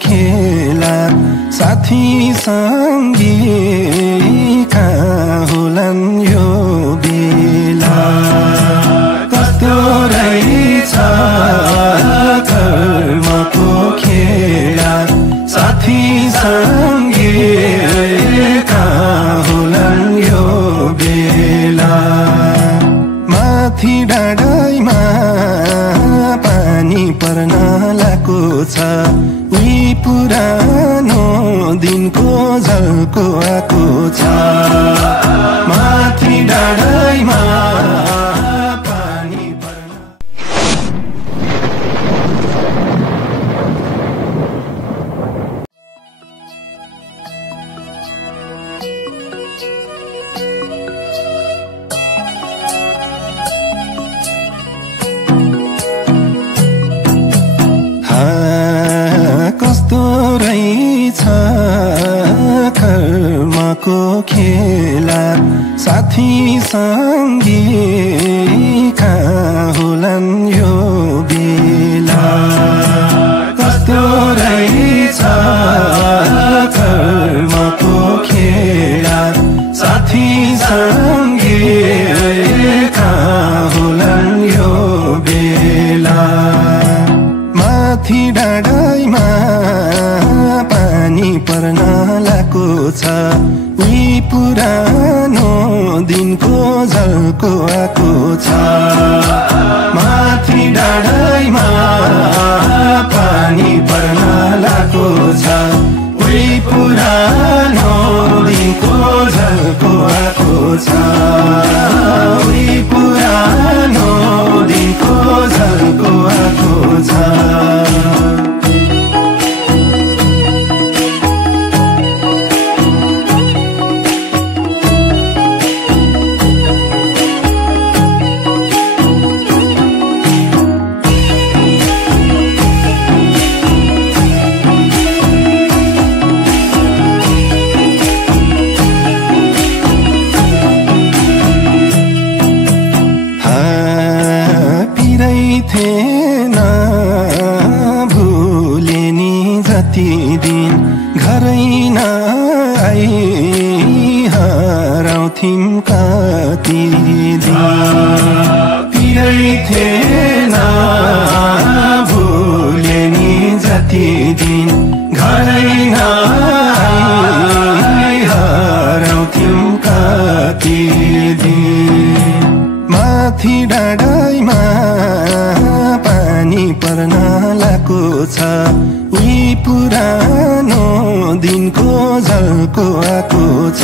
खेला साथी सँगी कहाँ होलान् यो बेला कस्तो रहेछ कर्मको खेला साथी सँगी कहाँ होलान् यो बेला माथि डाँडाइमा पानी पर्न लागेको छ उही पुरानो दिनको झल्को आएको छ माथि डाँडाइमा पानी पर्न कस्तो रहेछ कर्मको खेला साथी सँगी कहाँ होलान् यो बेला कस्तो रहेछ कर्मको खेला साथी सँगी कहाँ होलान् यो बेला माथि डाँडाइमा पानी पर्न लागेको छ उही पुरानो दिनको झल्को आएको छ माथि डाँडाइमा पानी पर्न लागेको छ उही पुरानो दिनको झल्को आएको छ उही पुरानो दिनको झल्को आएको छ थिएन भुले नि जति दिन घरै नआई हराउँथिम कति दिन पिरै थिएन भुले नि जति दिन घरै नआई हराउँथिम कति दिन माथि डाँडाइमा पानी पर्न लागेको छ उही पुरानो दिनको झल्को आएको छ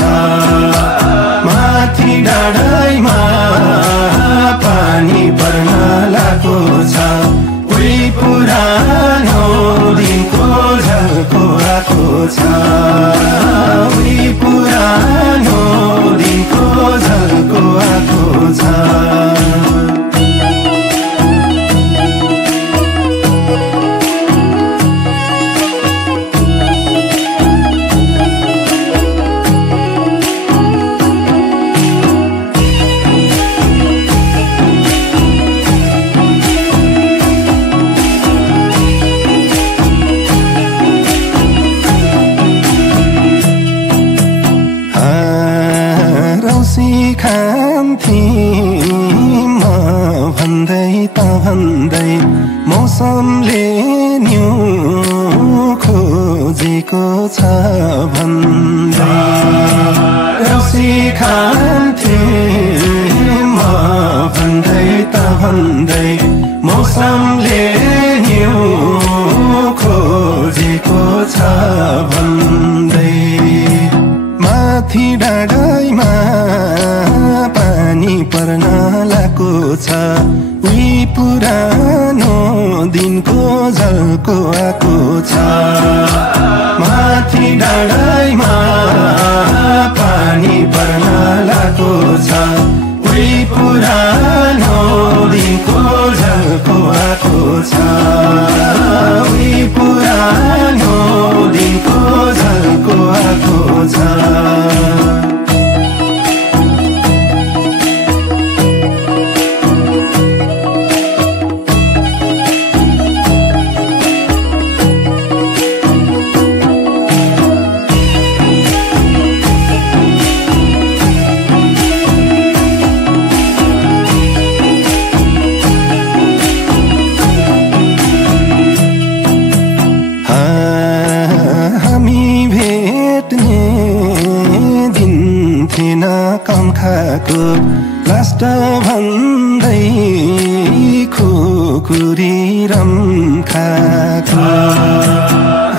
माथि डाँडाइमा पानी पर्न लागेको छ उही पुरानो दिनको झल्को आएको छ उही पुरानो दिनको झल्को आएको छ खान्थिम भन्दै त भन्दै मौसमले न्यू खोजेको छ भन्दै रौसी खान्थिम भन्दै त भन्दै मौसमले न्यू खोजेको छ भन्दै माथि डाँडाइमा पानी पर्न लागेको छ उही पुरानो दिनको झल्को आएको छ माथि डाँडाइमा पानी पर्न लागेको छ उही पुरानो दिनको झल्को आएको छ उही पुरानो दिनको झल्को आएको छ पङ्खाको लास्ट भन्दै खुकुरी रम खाको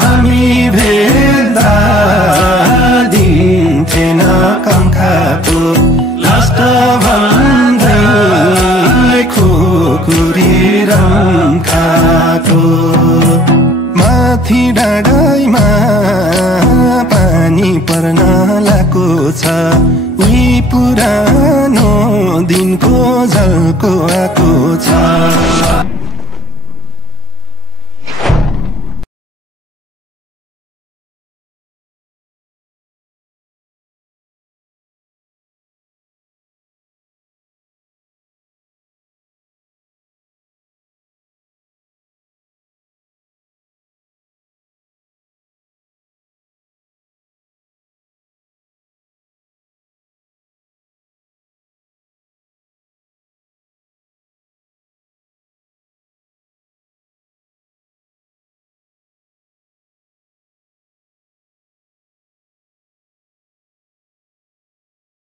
हामी भेट्दा दिन्थेन पङ्खाको लास्ट भन्दै खुकुरी रम खाको माथि डाँडाइमा पानी पर्न लाको छ उही पुरानो दिनको झल्को आएको छ।